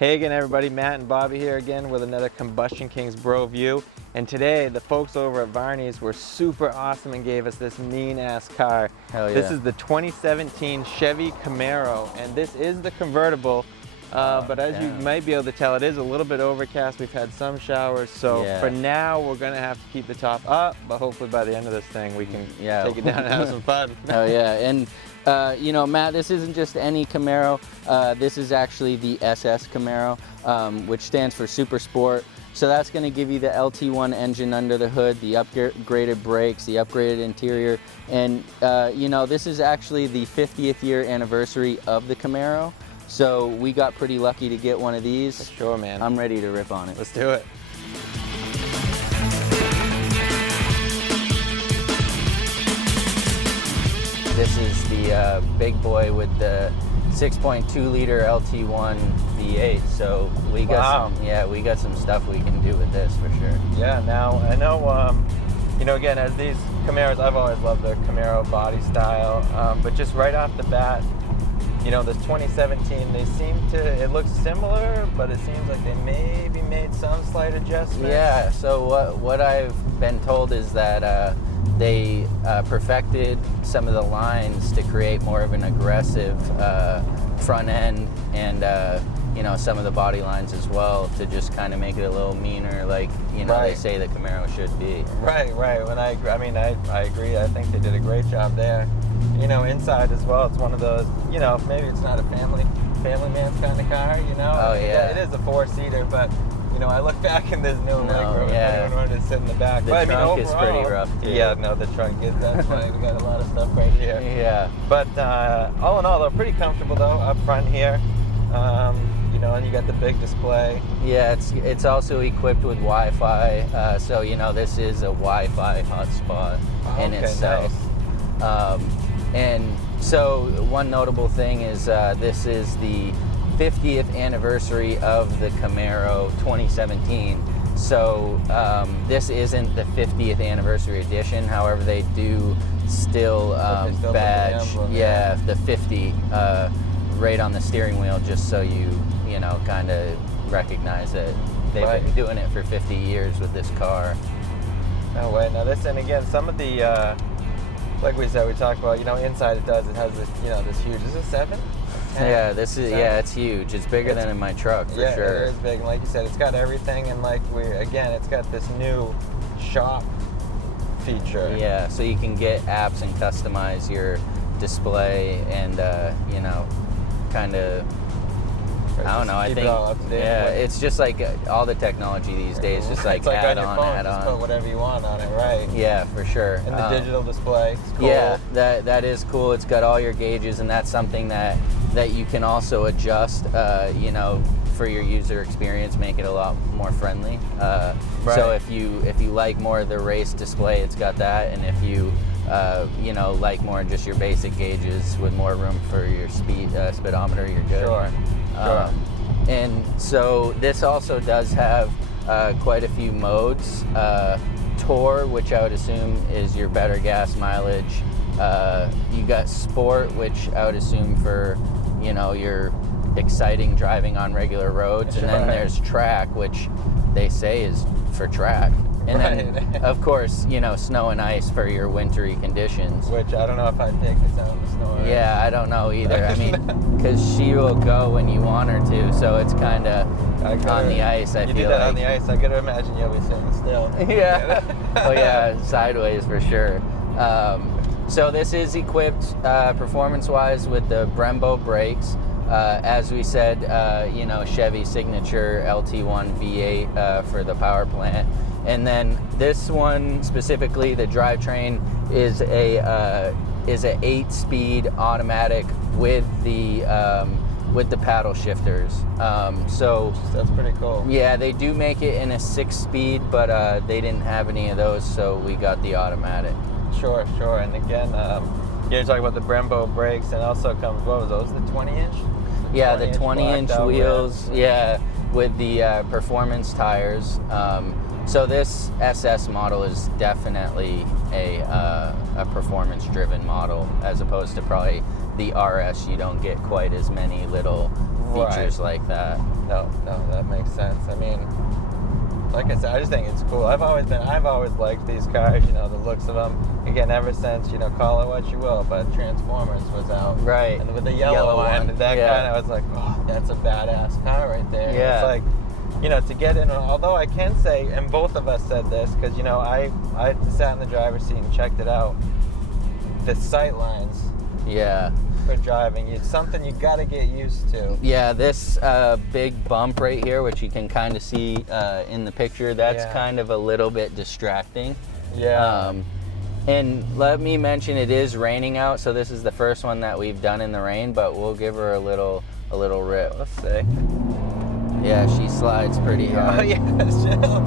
Hey again everybody, Matt and Bobby here again with another Combustion Kings BroView. And today the folks over at Varney's were super awesome and gave us this mean ass car. Hell yeah. This is the 2017 Chevy Camaro, and this is the convertible. But as you might be able to tell, it is a little bit overcast. We've had some showers, so for now we're gonna have to keep the top up, but hopefully by the end of this thing we can take it down and have some fun. Oh yeah, and you know, Matt, this isn't just any Camaro. This is actually the SS Camaro, which stands for Super Sport. So that's going to give you the LT1 engine under the hood, the upgraded brakes, the upgraded interior, and you know, this is actually the 50th year anniversary of the Camaro. So we got pretty lucky to get one of these. For sure, man. I'm ready to rip on it. Let's do it. This is the big boy with the 6.2 liter LT1 V8. So we got we got some stuff we can do with this for sure. Yeah. Now I know, you know, again, as these Camaros, I've always loved the Camaro body style, but just right off the bat, you know, this 2017, they seem to, it looks similar, but it seems like they maybe made some slight adjustments. Yeah, so what I've been told is that they perfected some of the lines to create more of an aggressive front end, and you know, some of the body lines as well, to just kind of make it a little meaner, like, you know, they say the Camaro should be. Right. When I mean, I agree. I think they did a great job there. You know, inside as well, it's one of those, you know, maybe it's not a family man's kind of car, you know? Oh, yeah. It is a four-seater, but, you know, I look back in this new room, everyone wanted to sit in the back. The trunk is pretty rough, too. Yeah, no, the trunk is, that's funny. We got a lot of stuff right here. Yeah. But all in all, they're pretty comfortable, though, up front here. You know, and you got the big display. Yeah, it's also equipped with Wi-Fi, so, you know, this is a Wi-Fi hotspot in itself. Nice. And so one notable thing is this is the 50th anniversary of the Camaro 2017. So this isn't the 50th anniversary edition. However, they do still badge the 50 right on the steering wheel, just so you know, kind of recognize that they've been doing it for 50 years with this car. No way. Now this, and again, some of the like we said, we talked about, you know, inside it has this, you know, this huge, is it 7? Yeah, this is, it's huge. It's bigger than in my truck, for sure. Yeah, it is big. And like you said, it's got everything, and like it's got this new shop feature. Yeah, so you can get apps and customize your display, and, you know, kind of, I don't know, I think, it's just like all the technology these days, just like add on, just put whatever you want on it, right? Yeah, for sure. And the digital display, it's cool. Yeah, that is cool. It's got all your gauges, and that's something that you can also adjust, you know, for your user experience, make it a lot more friendly. So if you like more of the race display, it's got that, and if you you know, like more just your basic gauges with more room for your speedometer, you're good. Sure. And so this also does have quite a few modes. Tour, which I would assume is your better gas mileage. You got Sport, which I would assume for, you know, your exciting driving on regular roads. And then there's Track, which they say is for track. And then, of course, you know, snow and ice for your wintry conditions. Which I don't know if I'd take this out in the snow. Yeah, I don't know either. I mean, because she will go when you want her to, so it's kind of on the ice, I feel like. You do that on the ice, I gotta imagine you'll be sitting still. Yeah. Oh yeah, sideways for sure. So this is equipped performance-wise with the Brembo brakes. As we said, you know, Chevy signature LT1 V8 for the power plant. And then this one specifically, the drivetrain is a 8-speed automatic with the paddle shifters. So that's pretty cool. Yeah, they do make it in a 6-speed, but they didn't have any of those, so we got the automatic. Sure. And again, you're talking about the Brembo brakes, and also comes, what was those, the 20-inch? Yeah, the 20-inch wheels. Yeah, with the performance tires. So this SS model is definitely a performance-driven model, as opposed to probably the RS. You don't get quite as many little features like that. No, that makes sense. I mean, like I said, I just think it's cool. I've always liked these cars, you know, the looks of them. Again, ever since, you know, call it what you will, but Transformers was out. Right. And with the yellow one, that kind of was like, oh, that's a badass car right there. Yeah. It's like, you know, to get in, although I can say, and both of us said this, because, you know, I sat in the driver's seat and checked it out. The sight lines. Yeah. For driving, it's something you got to get used to. Yeah, this big bump right here, which you can kind of see in the picture, that's kind of a little bit distracting. Yeah. And let me mention, it is raining out, so this is the first one that we've done in the rain, but we'll give her a little rip. Let's see. Yeah, she slides pretty hard. Oh yeah, chill.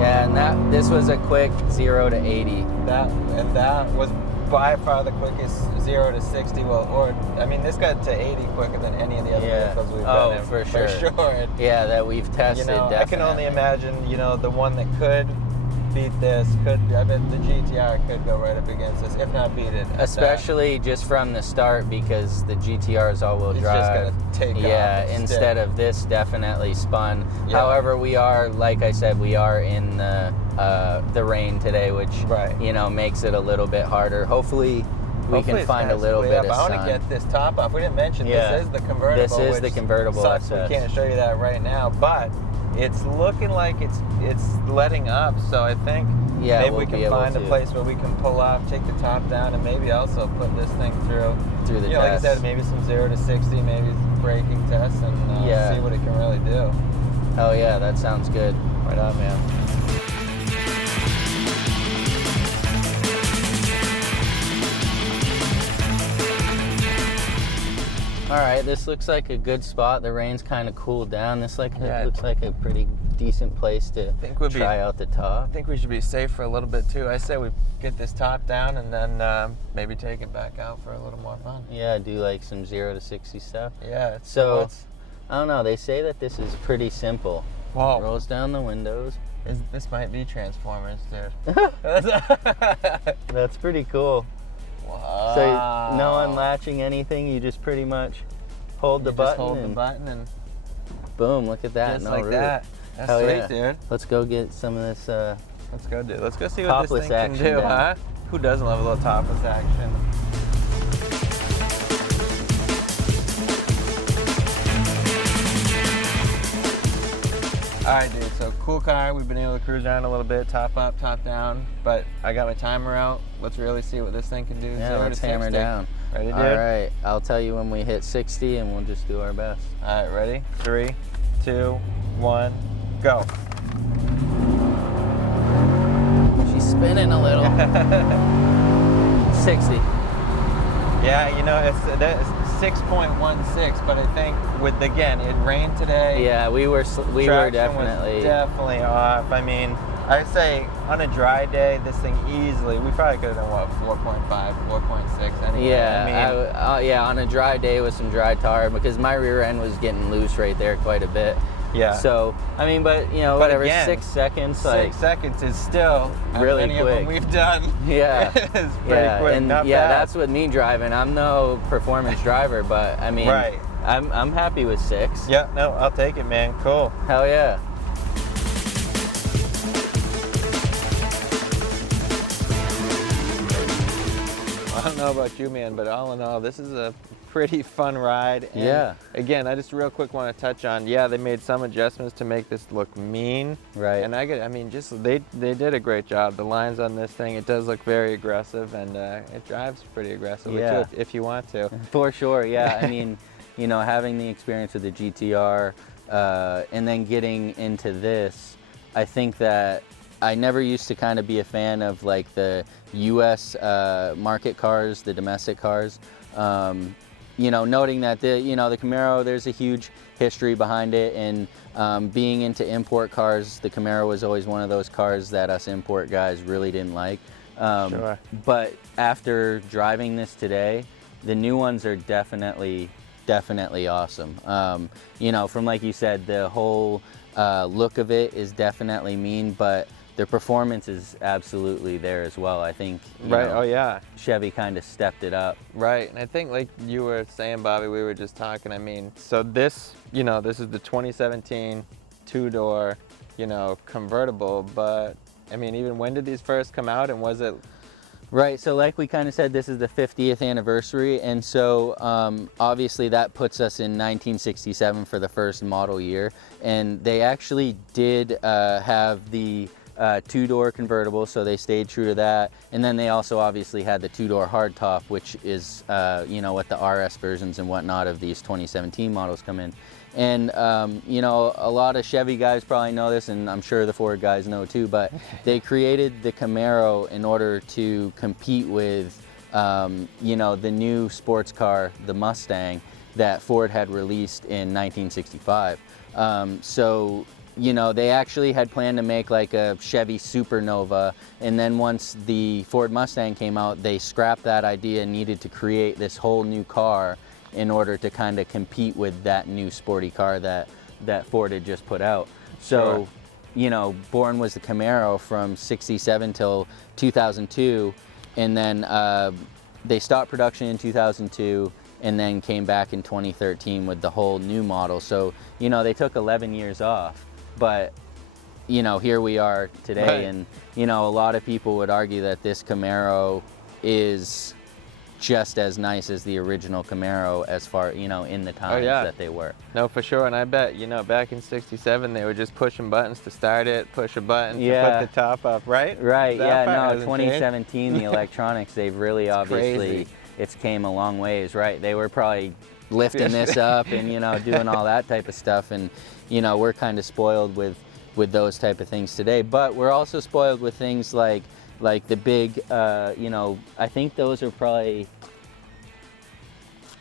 Yeah, and this was a quick 0 to 80. That was by far the quickest 0 to 60. Well, or I mean, this got to 80 quicker than any of the other vehicles we've been in. For sure. For sure. Yeah, that we've tested. You know, definitely. I can only imagine. You know, the one that could beat this I bet the GTR could go right up against this, if not beat it. Especially just from the start, because the GTR is all-wheel drive. It's just gonna take off. Yeah, instead of this definitely spun. Yeah. However, we are, like I said, we are in the rain today, which you know, makes it a little bit harder. Hopefully we can find a little bit of sun. I want to get this top off. We didn't mention this is the convertible. This is the convertible sucks SS. We can't show you that right now, but it's looking like it's letting up. So I think maybe we can find a place where we can pull off, take the top down, and maybe also put this thing through the test. Like I said, maybe some 0 to 60, maybe braking tests, and see what it can really do. Oh yeah, that sounds good. Right on, man. All right, this looks like a good spot. The rain's kind of cooled down. This looks like a pretty decent place to try out the top. I think we should be safe for a little bit too. I say we get this top down and then maybe take it back out for a little more fun. Yeah, do like some 0 to 60 stuff. Yeah. So I don't know. They say that this is pretty simple. Whoa. Rolls down the windows. This might be Transformers, dude. That's pretty cool. Wow. So no unlatching anything. You just pretty much hold the button. Just hold the button and boom! Look at that. Just no like roof. that. That's sweet, dude. Let's go get some of this. Let's go, dude. Let's go see what this thing can do, down. huh? Who doesn't love a little topless action? All right, dude, so cool car. We've been able to cruise around a little bit, top up, top down, but I got my timer out. Let's really see what this thing can do. Yeah, let's hammer down. Ready, dude? All right, I'll tell you when we hit 60 and we'll just do our best. All right, ready? 3, 2, 1, go. She's spinning a little. 60. Yeah, you know, it's 6.16, but I think it rained today. Yeah, we were definitely off. I mean, I say on a dry day, this thing easily, we probably could have done 4.5, 4.6 anyway. Yeah, I mean, on a dry day with some dry tar, because my rear end was getting loose right there quite a bit. Yeah. So, I mean, but you know, whatever, again, 6 seconds. 6 seconds is still really many quick. Of them we've done. Yeah. It's pretty quick. And not yeah, bad. that's with me driving. I'm no performance driver, but I mean, I'm happy with 6. Yeah, no, I'll take it, man. Cool. Hell yeah. I don't know about you, man, but all in all, this is a pretty fun ride. And again, I just real quick want to touch on, they made some adjustments to make this look mean. Right. And they did a great job. The lines on this thing, it does look very aggressive, and it drives pretty aggressively too, if you want to. For sure, yeah. I mean, you know, having the experience with the GTR and then getting into this, I think that I never used to kind of be a fan of like the U.S. Market cars, the domestic cars. You know, noting that the Camaro, there's a huge history behind it, and being into import cars, the Camaro was always one of those cars that us import guys really didn't like. Sure. But after driving this today, the new ones are definitely awesome. You know, from like you said, the whole look of it is definitely mean, but the performance is absolutely there as well. I think, right. Oh yeah. Chevy kind of stepped it up. Right, and I think like you were saying, Bobby, we were just talking, I mean, so this, this is the 2017 two-door, convertible, but I mean, even when did these first come out, and was it? Right, so like we kind of said, this is the 50th anniversary, and so obviously that puts us in 1967 for the first model year, and they actually did have the two-door convertible, so they stayed true to that, and then they also obviously had the two-door hardtop, which is what the RS versions and whatnot of these 2017 models come in. And a lot of Chevy guys probably know this, and I'm sure the Ford guys know too, but they created the Camaro in order to compete with the new sports car, the Mustang, that Ford had released in 1965. They actually had planned to make like a Chevy Supernova, and then once the Ford Mustang came out, they scrapped that idea and needed to create this whole new car in order to kind of compete with that new sporty car that Ford had just put out. So, born was the Camaro from 67 till 2002, and then they stopped production in 2002, and then came back in 2013 with the whole new model. So, they took 11 years off, but here we are today, right. And a lot of people would argue that this Camaro is just as nice as the original Camaro as far, in the times that they were. No, for sure. And I bet, back in 67, they were just pushing buttons to start it, push a button to put the top up, right? Right, that yeah, no, hasn't 2017, the electronics, they've really obviously, it's came a long ways, right? They were probably lifting this up and, doing all that type of stuff. And, we're kind of spoiled with those type of things today. But we're also spoiled with things like the big, I think those are probably,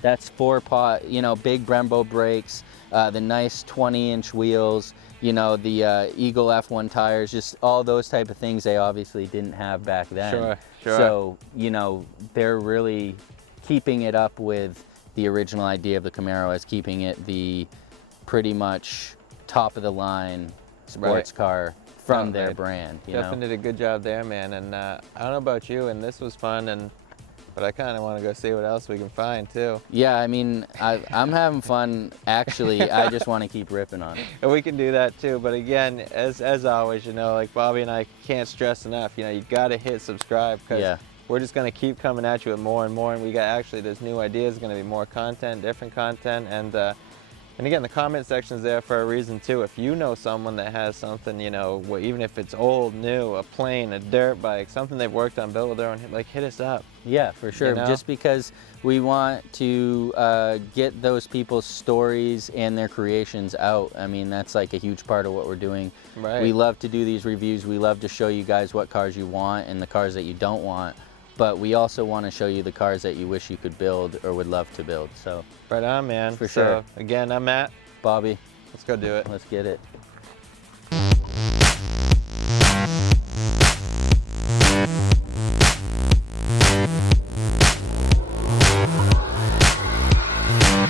that's 4-pot, big Brembo brakes, the nice 20-inch wheels, the Eagle F1 tires, just all those type of things they obviously didn't have back then. Sure. So, they're really keeping it up with the original idea of the Camaro as keeping it the pretty much top of the line sports car from their brand. Definitely did a good job there, man. And I don't know about you, and this was fun, but I kind of want to go see what else we can find too. Yeah, I mean, I'm having fun actually. I just want to keep ripping on it. And we can do that too. But again, as always, like Bobby and I can't stress enough, you got to hit subscribe, because we're just going to keep coming at you with more and more. And we got there's new ideas, going to be more content, different content, and again, the comment section is there for a reason too. If you know someone that has something, even if it's old, new, a plane, a dirt bike, something they've worked on, built with their own, hit us up. Yeah, for sure. Just because we want to get those people's stories and their creations out. I mean, that's like a huge part of what we're doing. Right. We love to do these reviews. We love to show you guys what cars you want and the cars that you don't want. But we also want to show you the cars that you wish you could build or would love to build. So right on, man. For sure. Again, I'm Matt. Bobby. Let's go do it. Let's get it.